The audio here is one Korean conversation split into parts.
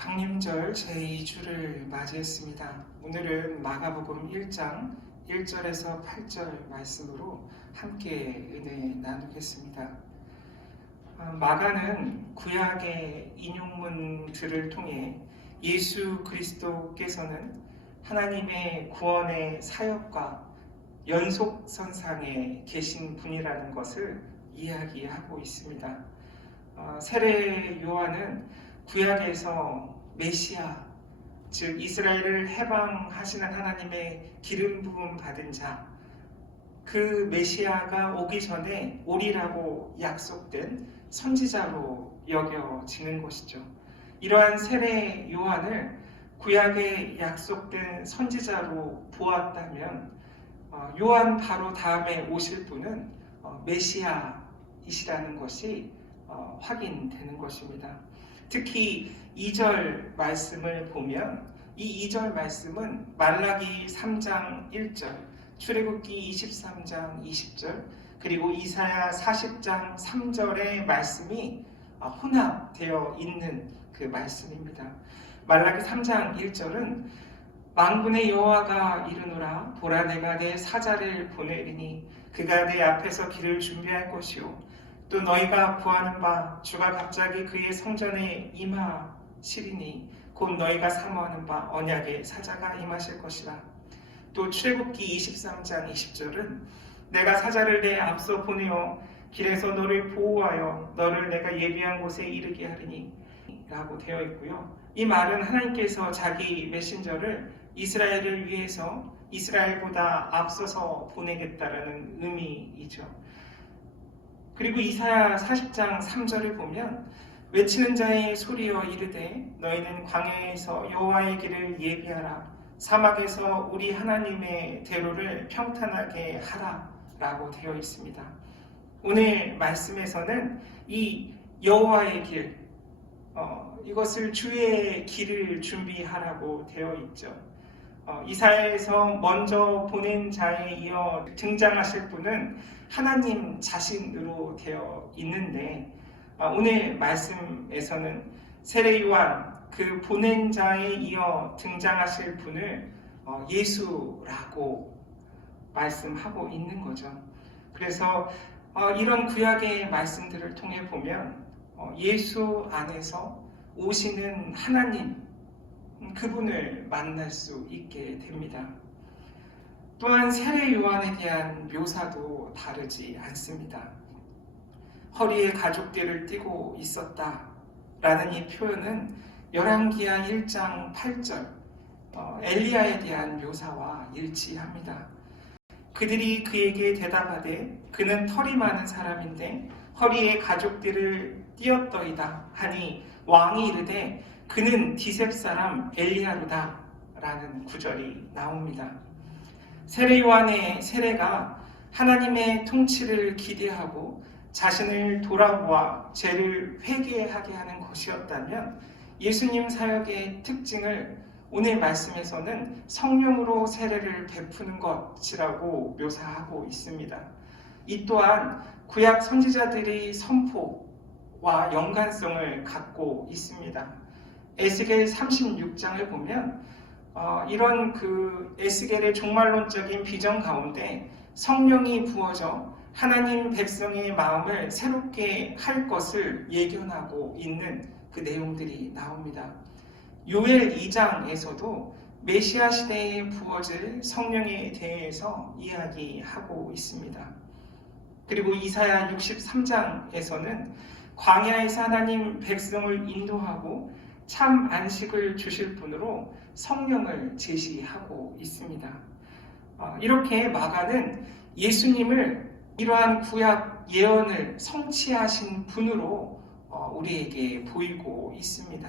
강림절 제2주를 맞이했습니다. 오늘은 마가복음 1장 1절에서 8절 말씀으로 함께 은혜 나누겠습니다. 마가는 구약의 인용문들을 통해 예수 그리스도께서는 하나님의 구원의 사역과 연속선상에 계신 분이라는 것을 이야기하고 있습니다. 세례 요한은 구약에서 메시아, 즉 이스라엘을 해방하시는 하나님의 기름 부음 받은 자, 그 메시아가 오기 전에 오리라고 약속된 선지자로 여겨지는 것이죠. 이러한 세례 요한을 구약에 약속된 선지자로 보았다면 요한 바로 다음에 오실 분은 메시아이시라는 것이 확인되는 것입니다. 특히 2절 말씀을 보면 이 2절 말씀은 말라기 3장 1절, 출애굽기 23장 20절, 그리고 이사야 40장 3절의 말씀이 혼합되어 있는 그 말씀입니다. 말라기 3장 1절은 만군의 여호와가 이르노라, 보라 내가 내 사자를 보내리니 그가 내 앞에서 길을 준비할 것이요 또 너희가 구하는 바 주가 갑자기 그의 성전에 임하시리니 곧 너희가 사모하는 바 언약의 사자가 임하실 것이라. 또 출애굽기 23장 20절은 내가 사자를 내 앞서 보내어 길에서 너를 보호하여 너를 내가 예비한 곳에 이르게 하리니 라고 되어 있고요. 이 말은 하나님께서 자기 메신저를 이스라엘을 위해서 이스라엘보다 앞서서 보내겠다라는 의미이죠. 그리고 이사야 40장 3절을 보면 외치는 자의 소리여 이르되 너희는 광야에서 여호와의 길을 예비하라, 사막에서 우리 하나님의 대로를 평탄하게 하라 라고 되어 있습니다. 오늘 말씀에서는 이 여호와의 길, 이것을 주의 길을 준비하라고 되어 있죠. 이사야에서 먼저 보낸 자에 이어 등장하실 분은 하나님 자신으로 되어 있는데 오늘 말씀에서는 세례 요한, 그 보낸 자에 이어 등장하실 분을 예수라고 말씀하고 있는 거죠. 그래서 이런 구약의 말씀들을 통해 보면 예수 안에서 오시는 하나님, 그분을 만날 수 있게 됩니다. 또한 세례 요한에 대한 묘사도 다르지 않습니다. 허리에 가죽띠를 띠고 있었다라는 이 표현은 열왕기하 1장 8절 엘리야에 대한 묘사와 일치합니다. 그들이 그에게 대답하되 그는 털이 많은 사람인데 허리에 가죽띠를 띠었더이다 하니 왕이 이르되 그는 디셉 사람 엘리야로다 라는 구절이 나옵니다. 세례 요한의 세례가 하나님의 통치를 기대하고 자신을 돌아보아 죄를 회개하게 하는 것이었다면 예수님 사역의 특징을 오늘 말씀에서는 성령으로 세례를 베푸는 것이라고 묘사하고 있습니다. 이 또한 구약 선지자들의 선포와 연관성을 갖고 있습니다. 에스겔 36장을 보면 이런 그 에스겔의 종말론적인 비전 가운데 성령이 부어져 하나님 백성의 마음을 새롭게 할 것을 예견하고 있는 그 내용들이 나옵니다. 요엘 2장에서도 메시아 시대에 부어질 성령에 대해서 이야기하고 있습니다. 그리고 이사야 63장에서는 광야에서 하나님 백성을 인도하고 참 안식을 주실 분으로 성령을 제시하고 있습니다. 이렇게 마가는 예수님을 이러한 구약 예언을 성취하신 분으로 우리에게 보이고 있습니다.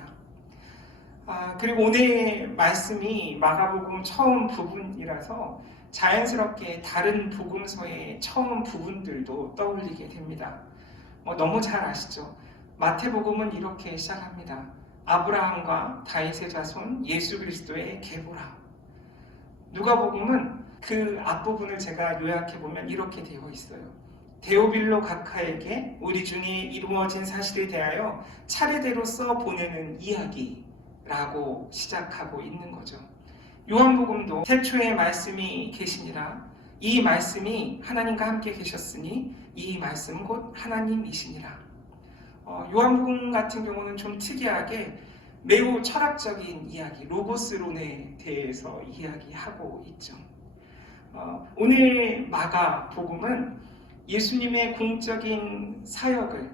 그리고 오늘 말씀이 마가복음 처음 부분이라서 자연스럽게 다른 복음서의 처음 부분들도 떠올리게 됩니다. 너무 잘 아시죠? 마태복음은 이렇게 시작합니다. 아브라함과 다윗의 자손 예수 그리스도의 계보라. 누가복음은 그 앞부분을 제가 요약해보면 이렇게 되어 있어요. 데오빌로 각하에게 우리 중에 이루어진 사실에 대하여 차례대로 써 보내는 이야기라고 라고 시작하고 있는 거죠. 요한복음도 태초에 말씀이 계시니라. 이 말씀이 하나님과 함께 계셨으니 이 말씀 곧 하나님이시니라. 요한복음 같은 경우는 좀 특이하게 매우 철학적인 이야기, 로고스론에 대해서 이야기하고 있죠. 오늘 마가복음은 예수님의 공적인 사역을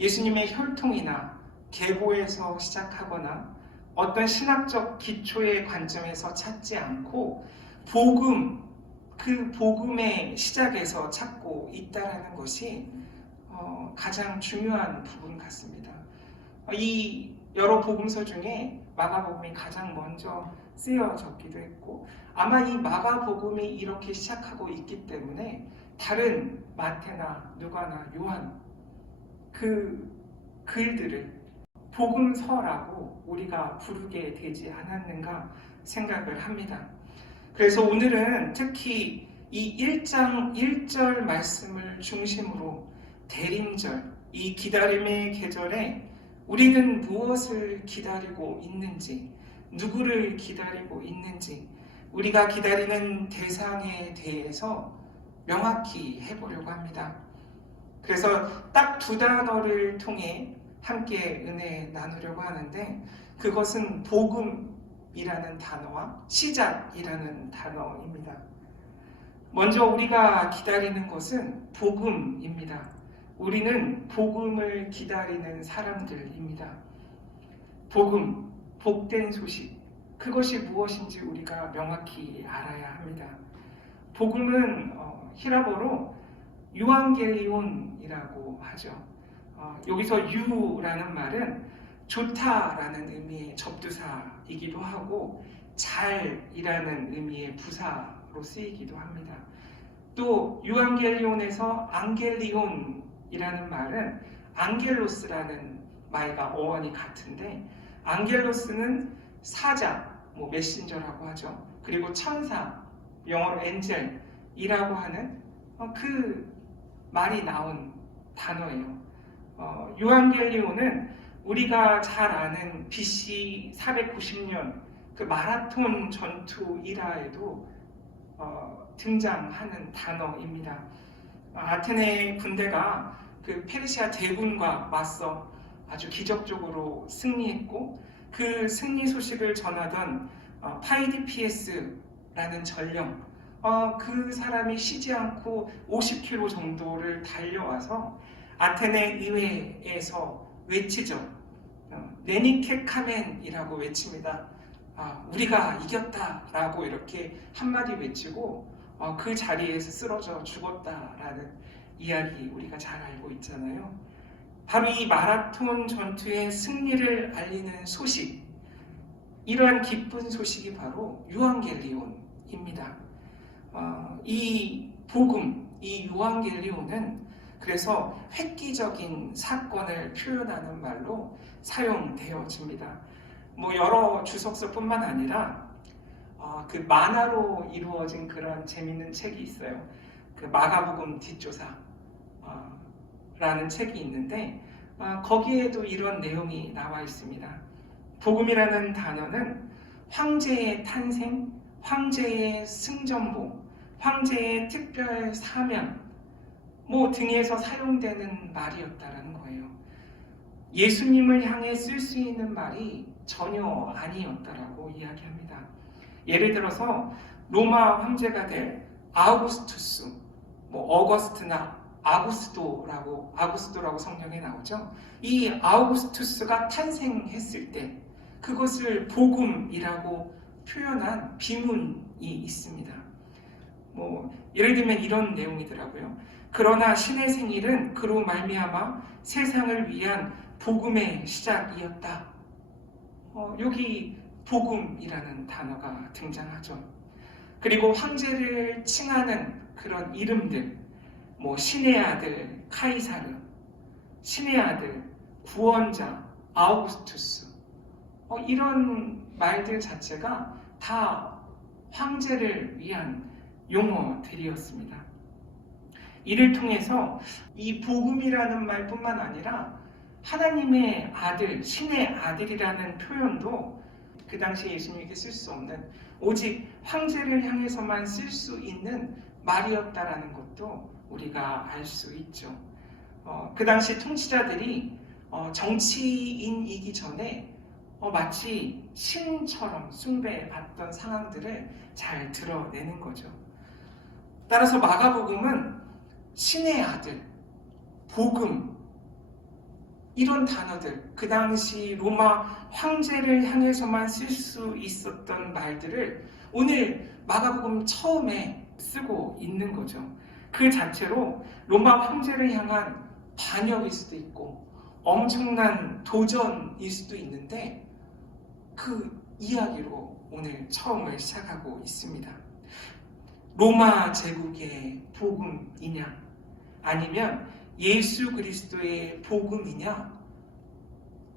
예수님의 혈통이나 계보에서 시작하거나 어떤 신학적 기초의 관점에서 찾지 않고 복음, 그 복음의 시작에서 찾고 있다는 것이 가장 중요한 부분 같습니다. 이 여러 복음서 중에 마가복음이 가장 먼저 쓰여졌기도 했고 아마 이 마가복음이 이렇게 시작하고 있기 때문에 다른 마태나 누가나 요한 그 글들을 복음서라고 우리가 부르게 되지 않았는가 생각을 합니다. 그래서 오늘은 특히 이 1장 1절 말씀을 중심으로 대림절, 이 기다림의 계절에 우리는 무엇을 기다리고 있는지, 누구를 기다리고 있는지, 우리가 기다리는 대상에 대해서 명확히 해보려고 합니다. 그래서 딱 두 단어를 통해 함께 은혜 나누려고 하는데 그것은 복음이라는 단어와 시작이라는 단어입니다. 먼저 우리가 기다리는 것은 복음입니다. 우리는 복음을 기다리는 사람들입니다. 복음, 복된 소식, 그것이 무엇인지 우리가 명확히 알아야 합니다. 복음은 히라보로 유앙겔리온이라고 하죠. 여기서 유라는 말은 좋다라는 의미의 접두사이기도 하고 잘이라는 의미의 부사로 쓰이기도 합니다. 또 유앙겔리온에서 앙겔리온이라는 말은 앙겔로스라는 말과 어원이 같은데 앙겔로스는 사자, 메신저라고 하죠. 그리고 천사, 영어로 엔젤이라고 하는 그 말이 나온 단어예요. 유앙겔리온은 우리가 잘 아는 BC 490년 그 마라톤 전투 일화에도 등장하는 단어입니다. 아테네 군대가 그 페르시아 대군과 맞서 아주 기적적으로 승리했고 그 승리 소식을 전하던 파이디피에스라는 전령, 그 사람이 쉬지 않고 50km 정도를 달려와서 아테네 의회에서 외치죠. 네니케 카멘이라고 외칩니다. 우리가 이겼다라고 이렇게 한마디 외치고 그 자리에서 쓰러져 죽었다라는 이야기 우리가 잘 알고 있잖아요. 바로 이 마라톤 전투의 승리를 알리는 소식, 이러한 기쁜 소식이 바로 유앙겔리온입니다. 이 복음, 이 유앙겔리온은 그래서 획기적인 사건을 표현하는 말로 사용되어집니다. 여러 주석서뿐만 아니라 그 만화로 이루어진 그런 재밌는 책이 있어요. 그 마가복음 뒷조사 라는 책이 있는데 거기에도 이런 내용이 나와 있습니다. 복음이라는 단어는 황제의 탄생, 황제의 승전보, 황제의 특별 사명 등에서 사용되는 말이었다라는 거예요. 예수님을 향해 쓸 수 있는 말이 전혀 아니었다라고 이야기합니다. 예를 들어서 로마 황제가 될 아우구스투스, 어거스트나 아구스도라고 성경에 나오죠. 이 아우구스투스가 탄생했을 때 그것을 복음이라고 표현한 비문이 있습니다. 예를 들면 이런 내용이더라고요. 그러나 신의 생일은 그로 말미암아 세상을 위한 복음의 시작이었다. 여기 복음이라는 단어가 등장하죠. 그리고 황제를 칭하는 그런 이름들, 신의 아들 카이사르, 신의 아들 구원자 아우구스투스, 이런 말들 자체가 다 황제를 위한 용어들이었습니다. 이를 통해서 이 복음이라는 말뿐만 아니라 하나님의 아들, 신의 아들이라는 표현도 그 당시에 예수님에게 쓸 수 없는 오직 황제를 향해서만 쓸 수 있는 말이었다라는 것도 우리가 알 수 있죠. 그 당시 통치자들이 정치인이기 전에 마치 신처럼 숭배받던 상황들을 잘 드러내는 거죠. 따라서 마가복음은 신의 아들, 복음, 이런 단어들, 그 당시 로마 황제를 향해서만 쓸 수 있었던 말들을 오늘 마가복음 처음에 쓰고 있는 거죠. 그 자체로 로마 황제를 향한 반역일 수도 있고 엄청난 도전일 수도 있는데 그 이야기로 오늘 처음을 시작하고 있습니다. 로마 제국의 복음이냐 아니면 예수 그리스도의 복음이냐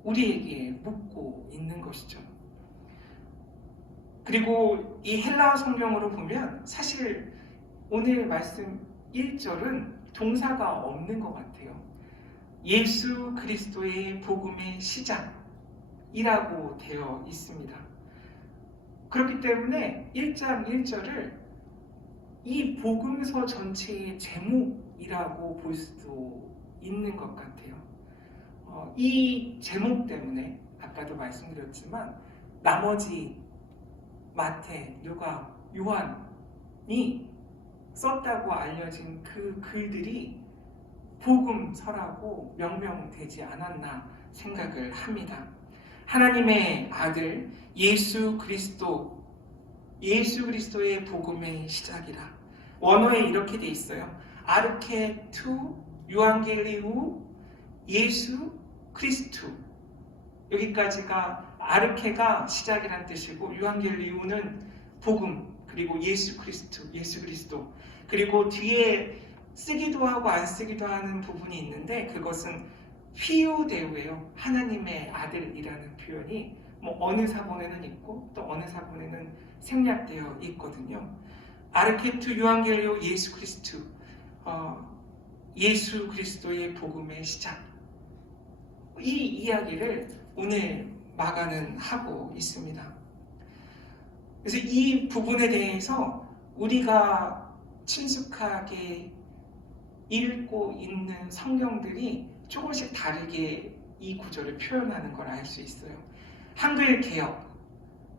우리에게 묻고 있는 것이죠. 그리고 이 헬라어 성경으로 보면 사실 오늘 말씀 1절은 동사가 없는 것 같아요. 예수 그리스도의 복음의 시작이라고 되어 있습니다. 그렇기 때문에 1장 1절을 이 복음서 전체의 제목이라고 볼 수도 있는 것 같아요. 이 제목 때문에 아까도 말씀드렸지만 나머지 마태, 누가, 요한이 썼다고 알려진 그 글들이 복음서라고 명명되지 않았나 생각을 합니다. 하나님의 아들 예수 그리스도의 복음의 시작이라. 원어에 이렇게 돼 있어요. 아르케 투 유앙겔리우 예수 그리스도. 여기까지가 아르케가 시작이란 뜻이고 유앙겔리우는 복음, 그리고 예수 그리스도. 그리고 뒤에 쓰기도 하고 안 쓰기도 하는 부분이 있는데 그것은 휘우데우예요. 하나님의 아들이라는 표현이 어느 사본에는 있고 또 어느 사본에는 생략되어 있거든요. 아르케투 유앙겔리오 예수 그리스도, 예수 그리스도의 복음의 시작. 이 이야기를 오늘 마가는 하고 있습니다. 그래서 이 부분에 대해서 우리가 친숙하게 읽고 있는 성경들이 조금씩 다르게 이 구절을 표현하는 걸 알 수 있어요. 한글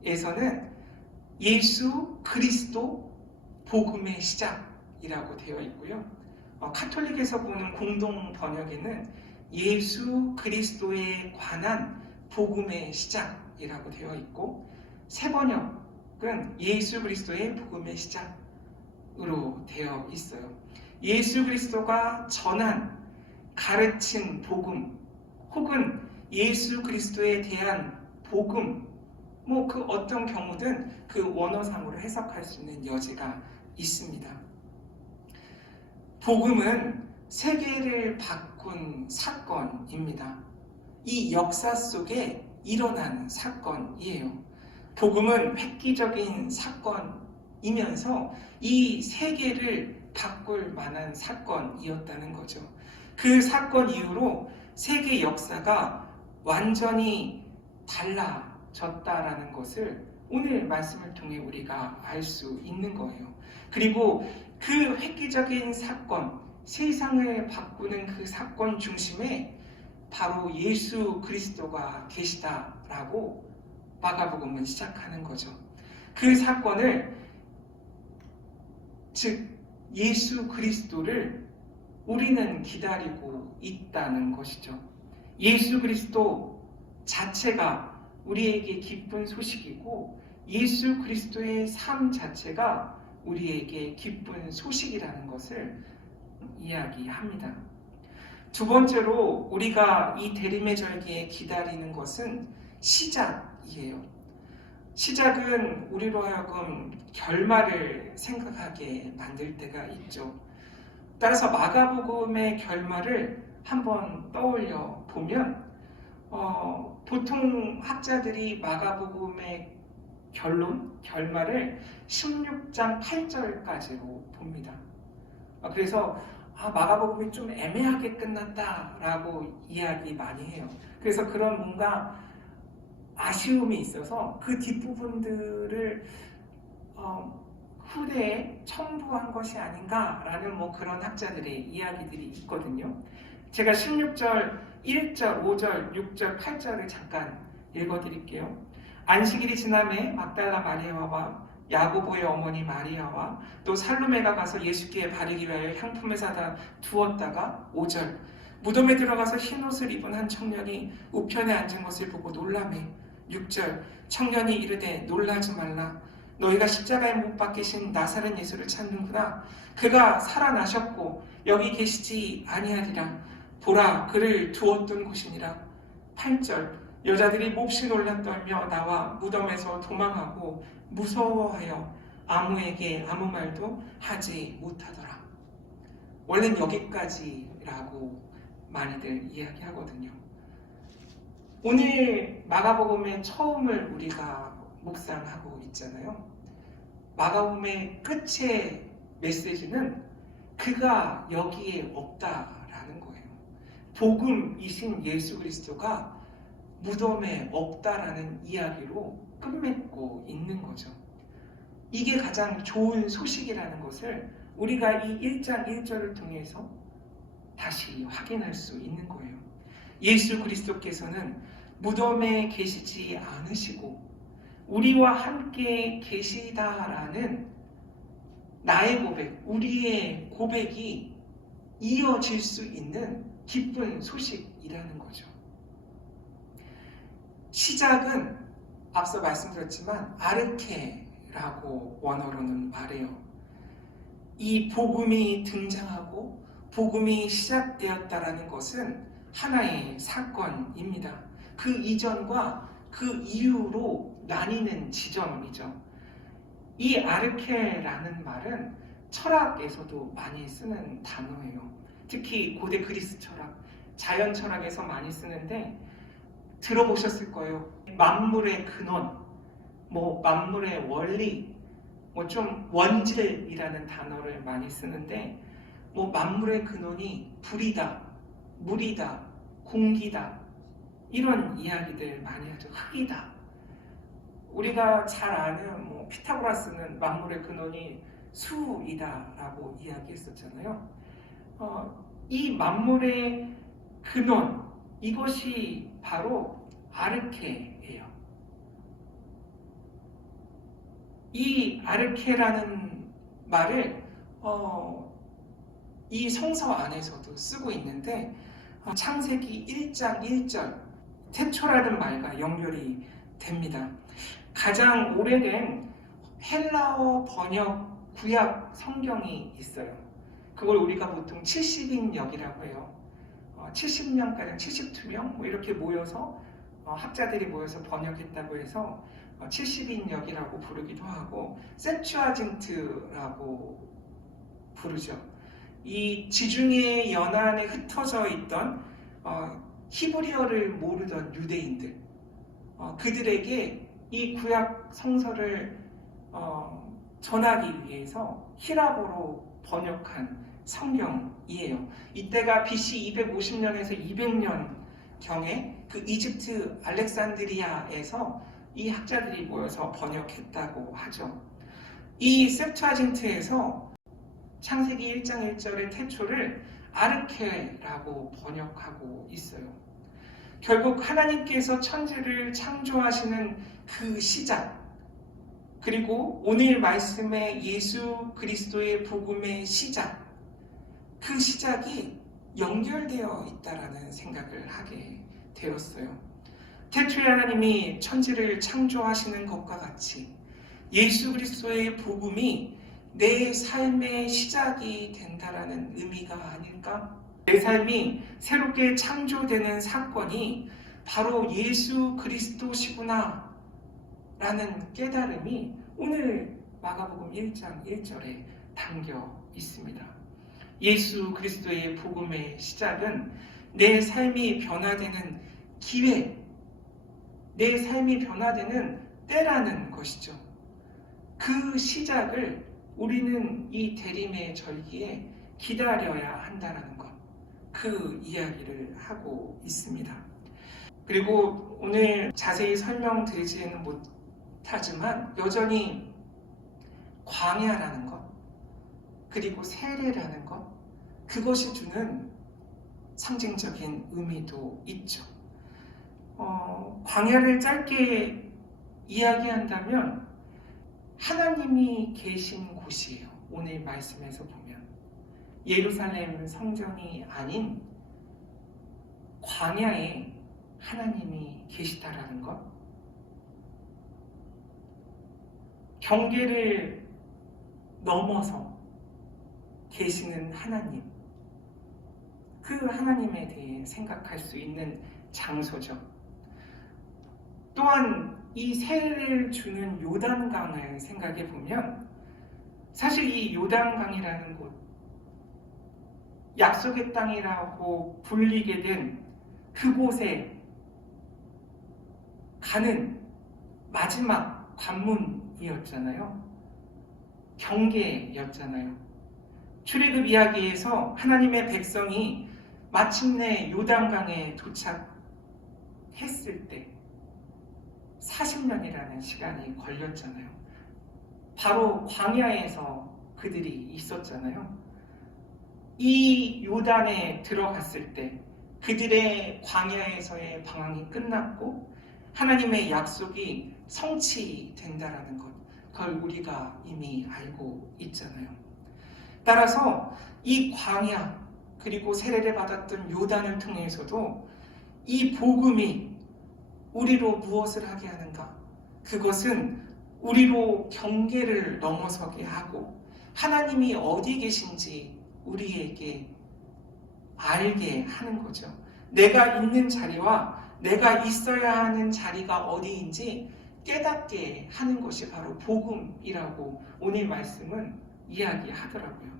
개혁에서는 예수 그리스도 복음의 시작이라고 되어 있고요. 카톨릭에서 보는 공동 번역에는 예수 그리스도에 관한 복음의 시작이라고 되어 있고 새 번역은 예수 그리스도의 복음의 시작으로 되어 있어요. 예수 그리스도가 전한 가르친 복음 혹은 예수 그리스도에 대한 복음 그 어떤 경우든 그 원어상으로 해석할 수 있는 여지가 있습니다. 복음은 세계를 바꾼 사건입니다. 이 역사 속에 일어난 사건이에요. 복음은 획기적인 사건이면서 이 세계를 바꿀 만한 사건이었다는 거죠. 그 사건 이후로 세계 역사가 완전히 달라졌다라는 것을 오늘 말씀을 통해 우리가 알 수 있는 거예요. 그리고 그 획기적인 사건, 세상을 바꾸는 그 사건 중심에 바로 예수 그리스도가 계시다라고 마가복음은 시작하는 거죠. 그 사건을, 즉 예수 그리스도를 우리는 기다리고 있다는 것이죠. 예수 그리스도 자체가 우리에게 기쁜 소식이고 예수 그리스도의 삶 자체가 우리에게 기쁜 소식이라는 것을 이야기합니다. 두 번째로 우리가 이 대림의 절기에 기다리는 것은 시작이에요. 시작은 우리로 하여금 결말을 생각하게 만들 때가 있죠. 따라서 마가복음의 결말을 한번 떠올려 보면 보통 학자들이 마가복음의 결말을 16장 8절까지로 봅니다. 그래서 마가복음이 좀 애매하게 끝났다라고 이야기 많이 해요. 그래서 그런 뭔가 아쉬움이 있어서 그 뒷부분들을 후대에 첨부한 것이 아닌가라는 그런 학자들의 이야기들이 있거든요. 제가 16절, 1절, 5절, 6절, 8절을 잠깐 읽어드릴게요. 안식일이 지남에 막달라 마리아와 야고보의 어머니 마리아와 또 살로메가 가서 예수께 바르기 위하여 향품을 사다 두었다가 5절 무덤에 들어가서 흰옷을 입은 한 청년이 우편에 앉은 것을 보고 놀라매 6절 청년이 이르되 놀라지 말라 너희가 십자가에 못 박히신 나사렛 예수를 찾는구나 그가 살아나셨고 여기 계시지 아니하리라 보라 그를 두었던 곳이니라 8절 여자들이 몹시 놀라 떨며 나와 무덤에서 도망하고 무서워하여 아무에게 아무 말도 하지 못하더라. 원래는 여기까지라고 많이들 이야기하거든요. 오늘 마가복음의 처음을 우리가 묵상하고 있잖아요. 마가복음의 끝의 메시지는 그가 여기에 없다라는 거예요. 복음이신 예수 그리스도가 무덤에 없다라는 이야기로 끝맺고 있는 거죠. 이게 가장 좋은 소식이라는 것을 우리가 이 1장 1절을 통해서 다시 확인할 수 있는 거예요. 예수 그리스도께서는 무덤에 계시지 않으시고 우리와 함께 계시다라는 나의 고백, 우리의 고백이 이어질 수 있는 기쁜 소식이라는 거죠. 시작은 앞서 말씀드렸지만 아르케라고 원어로는 말해요. 이 복음이 등장하고 복음이 시작되었다라는 것은 하나의 사건입니다. 그 이전과 그 이후로 나뉘는 지점이죠. 이 아르케라는 말은 철학에서도 많이 쓰는 단어예요. 특히 고대 그리스 철학, 자연 철학에서 많이 쓰는데 들어보셨을 거예요. 만물의 근원, 만물의 원리, 좀 원질이라는 단어를 많이 쓰는데 만물의 근원이 불이다, 물이다, 공기다 이런 이야기들 많이 하죠. 흙이다. 우리가 잘 아는 피타고라스는 만물의 근원이 수이다라고 이야기했었잖아요. 이 만물의 근원 이것이 바로 아르케예요. 이 아르케라는 말을 이 성서 안에서도 쓰고 있는데 창세기 1장 1절 태초라는 말과 연결이 됩니다. 가장 오래된 헬라어 번역 구약 성경이 있어요. 그걸 우리가 보통 70인역이라고 해요. 70명가량 72명 이렇게 모여서 학자들이 모여서 번역했다고 해서 70인역이라고 부르기도 하고 셉튜아진트라고 부르죠. 이 지중해 연안에 흩어져 있던 히브리어를 모르던 유대인들 그들에게 이 구약 성서를 전하기 위해서 히라보로 번역한 성경이에요. 이때가 BC 250년에서 200년경에 그 이집트 알렉산드리아에서 이 학자들이 모여서 번역했다고 하죠. 이 셉투아진트에서 창세기 1장 1절의 태초를 아르케라고 번역하고 있어요. 결국 하나님께서 천지를 창조하시는 그 시작, 그리고 오늘 말씀의 예수 그리스도의 복음의 시작, 그 시작이 연결되어 있다라는 생각을 하게 되었어요. 태초에 하나님이 천지를 창조하시는 것과 같이 예수 그리스도의 복음이 내 삶의 시작이 된다라는 의미가 아닐까? 내 삶이 새롭게 창조되는 사건이 바로 예수 그리스도시구나 라는 깨달음이 오늘 마가복음 1장 1절에 담겨 있습니다. 예수 그리스도의 복음의 시작은 내 삶이 변화되는 기회, 내 삶이 변화되는 때라는 것이죠. 그 시작을 우리는 이 대림의 절기에 기다려야 한다는 것, 그 이야기를 하고 있습니다. 그리고 오늘 자세히 설명드리지는 못하지만 여전히 광야라는 것, 그리고 세례라는 것, 그것이 주는 상징적인 의미도 있죠. 광야를 짧게 이야기한다면 하나님이 계신 곳이에요. 오늘 말씀에서 보면 예루살렘 성전이 아닌 광야에 하나님이 계시다라는 것, 경계를 넘어서 계시는 하나님, 그 하나님에 대해 생각할 수 있는 장소죠. 또한 이 세례를 주는 요단강을 생각해 보면 사실 이 요단강이라는 곳, 약속의 땅이라고 불리게 된 그곳에 가는 마지막 관문이었잖아요. 경계였잖아요. 출애굽 이야기에서 하나님의 백성이 마침내 요단강에 도착했을 때 40년이라는 시간이 걸렸잖아요. 바로 광야에서 그들이 있었잖아요. 이 요단에 들어갔을 때 그들의 광야에서의 방황이 끝났고 하나님의 약속이 성취된다라는 것, 그걸 우리가 이미 알고 있잖아요. 따라서 이 광야 그리고 세례를 받았던 요단을 통해서도 이 복음이 우리로 무엇을 하게 하는가? 그것은 우리로 경계를 넘어서게 하고 하나님이 어디 계신지 우리에게 알게 하는 거죠. 내가 있는 자리와 내가 있어야 하는 자리가 어디인지 깨닫게 하는 것이 바로 복음이라고 오늘 말씀은 이야기하더라고요.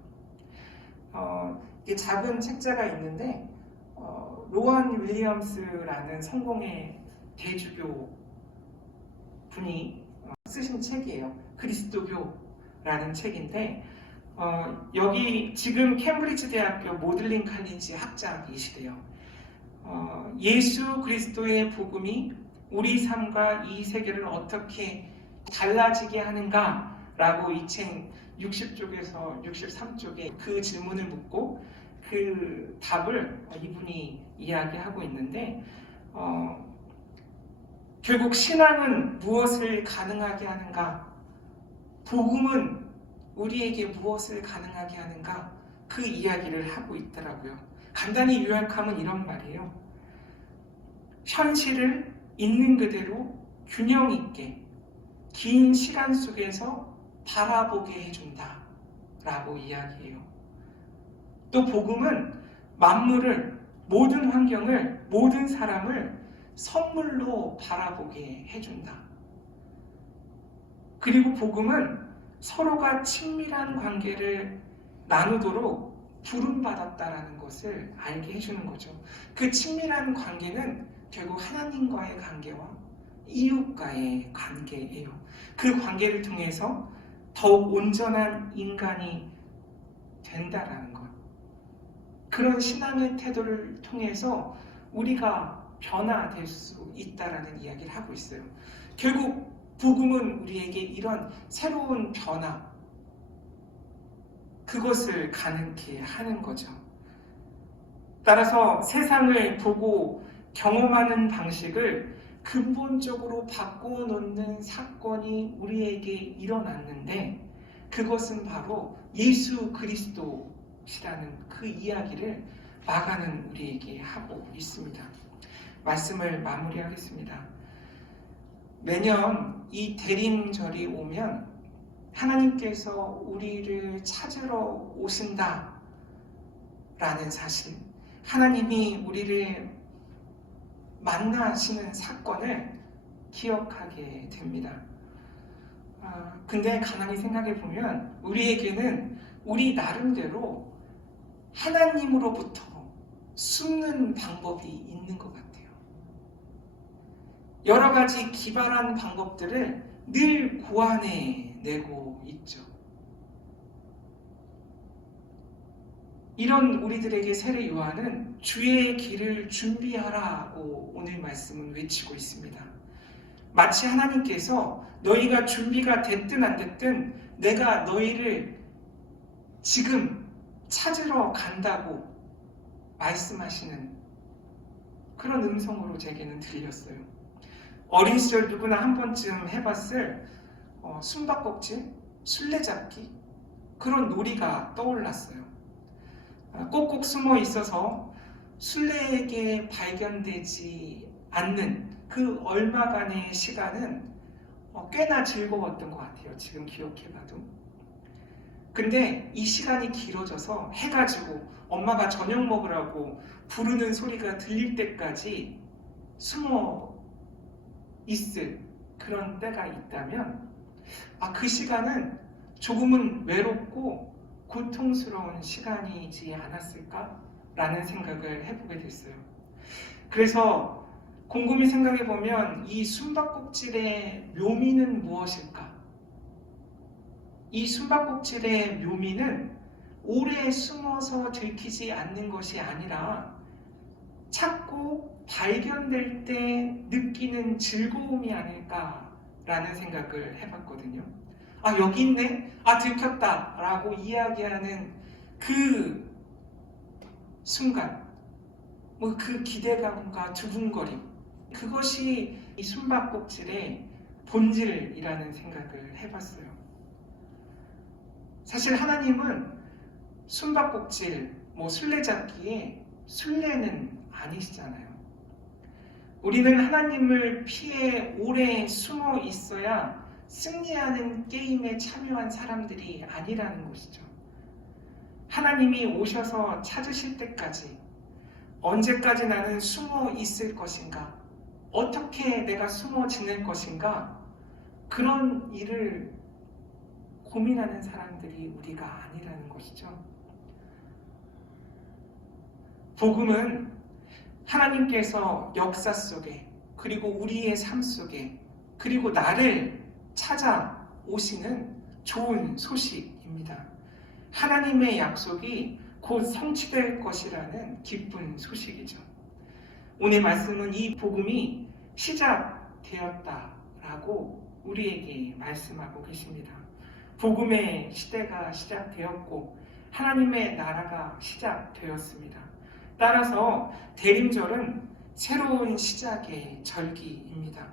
작은 책자가 있는데 로안 윌리엄스라는 성공의 대주교 분이 쓰신 책이에요. 그리스도교라는 책인데 여기 지금 캠브리지 대학교 모들링 칼리지 학장이시대요. 예수 그리스도의 복음이 우리 삶과 이 세계를 어떻게 달라지게 하는가라고 이 책 60쪽에서 63쪽에 그 질문을 묻고 그 답을 이분이 이야기하고 있는데 결국 신앙은 무엇을 가능하게 하는가? 복음은 우리에게 무엇을 가능하게 하는가? 그 이야기를 하고 있더라고요. 간단히 요약하면 이런 말이에요. 현실을 있는 그대로 균형 있게 긴 시간 속에서 바라보게 해준다 라고 이야기해요. 또 복음은 만물을, 모든 환경을, 모든 사람을 선물로 바라보게 해준다. 그리고 복음은 서로가 친밀한 관계를 나누도록 부름받았다라는 것을 알게 해주는 거죠. 그 친밀한 관계는 결국 하나님과의 관계와 이웃과의 관계예요. 그 관계를 통해서 더욱 온전한 인간이 된다라는 것. 그런 신앙의 태도를 통해서 우리가 변화될 수 있다라는 이야기를 하고 있어요. 결국 복음은 우리에게 이런 새로운 변화, 그것을 가능케 하는 거죠. 따라서 세상을 보고 경험하는 방식을 근본적으로 바꾸어 놓는 사건이 우리에게 일어났는데 그것은 바로 예수 그리스도시라는 그 이야기를 마가는 우리에게 하고 있습니다. 말씀을 마무리하겠습니다. 매년 이 대림절이 오면 하나님께서 우리를 찾으러 오신다라는 사실, 하나님이 우리를 만나시는 사건을 기억하게 됩니다. 근데 가만히 생각해 보면 우리에게는 우리 나름대로 하나님으로부터 숨는 방법이 있는 것 같아요. 여러 가지 기발한 방법들을 늘 고안해내고 있죠. 이런 우리들에게 세례 요한은 주의 길을 준비하라고 오늘 말씀은 외치고 있습니다. 마치 하나님께서 너희가 준비가 됐든 안 됐든 내가 너희를 지금 찾으러 간다고 말씀하시는 그런 음성으로 제게는 들렸어요. 어린 시절 누구나 한 번쯤 해봤을 숨바꼭질, 술래잡기 그런 놀이가 떠올랐어요. 꼭꼭 숨어 있어서 술래에게 발견되지 않는 그 얼마간의 시간은 꽤나 즐거웠던 것 같아요. 지금 기억해봐도. 근데 이 시간이 길어져서 해가 지고 엄마가 저녁 먹으라고 부르는 소리가 들릴 때까지 숨어 있을 그런 때가 있다면 그 시간은 조금은 외롭고 고통스러운 시간이지 않았을까라는 생각을 해보게 됐어요. 그래서 곰곰이 생각해보면 이 숨바꼭질의 묘미는 무엇일까? 이 숨바꼭질의 묘미는 오래 숨어서 들키지 않는 것이 아니라 찾고 발견될 때 느끼는 즐거움이 아닐까라는 생각을 해봤거든요. 여기 있네? 들켰다 라고 이야기하는 그 순간, 그 기대감과 두근거림, 그것이 이 숨바꼭질의 본질이라는 생각을 해봤어요. 사실 하나님은 숨바꼭질, 술래잡기에 술래는 아니시잖아요. 우리는 하나님을 피해 오래 숨어 있어야 승리하는 게임에 참여한 사람들이 아니라는 것이죠. 하나님이 오셔서 찾으실 때까지 언제까지 나는 숨어 있을 것인가? 어떻게 내가 숨어 지낼 것인가? 그런 일을 고민하는 사람들이 우리가 아니라는 것이죠. 복음은 하나님께서 역사 속에 그리고 우리의 삶 속에 그리고 나를 찾아오시는 좋은 소식입니다. 하나님의 약속이 곧 성취될 것이라는 기쁜 소식이죠. 오늘 말씀은 이 복음이 시작되었다라고 우리에게 말씀하고 계십니다. 복음의 시대가 시작되었고 하나님의 나라가 시작되었습니다. 따라서 대림절은 새로운 시작의 절기입니다.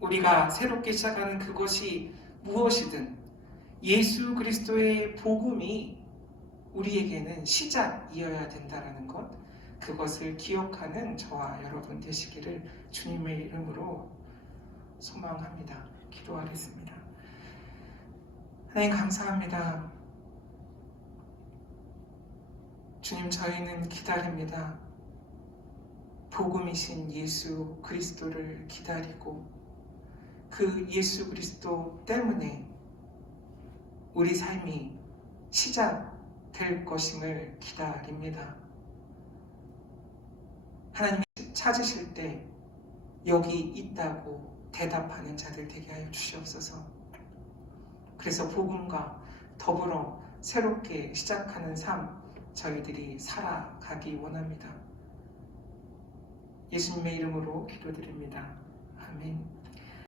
우리가 새롭게 시작하는 그것이 무엇이든 예수 그리스도의 복음이 우리에게는 시작이어야 된다는 것, 그것을 기억하는 저와 여러분 되시기를 주님의 이름으로 소망합니다. 기도하겠습니다. 하나님 감사합니다. 주님, 저희는 기다립니다. 복음이신 예수 그리스도를 기다리고 그 예수 그리스도 때문에 우리 삶이 시작될 것임을 기다립니다. 하나님이 찾으실 때 여기 있다고 대답하는 자들 되게 하여 주시옵소서. 그래서 복음과 더불어 새롭게 시작하는 삶 저희들이 살아가기 원합니다. 예수님의 이름으로 기도드립니다. 아멘.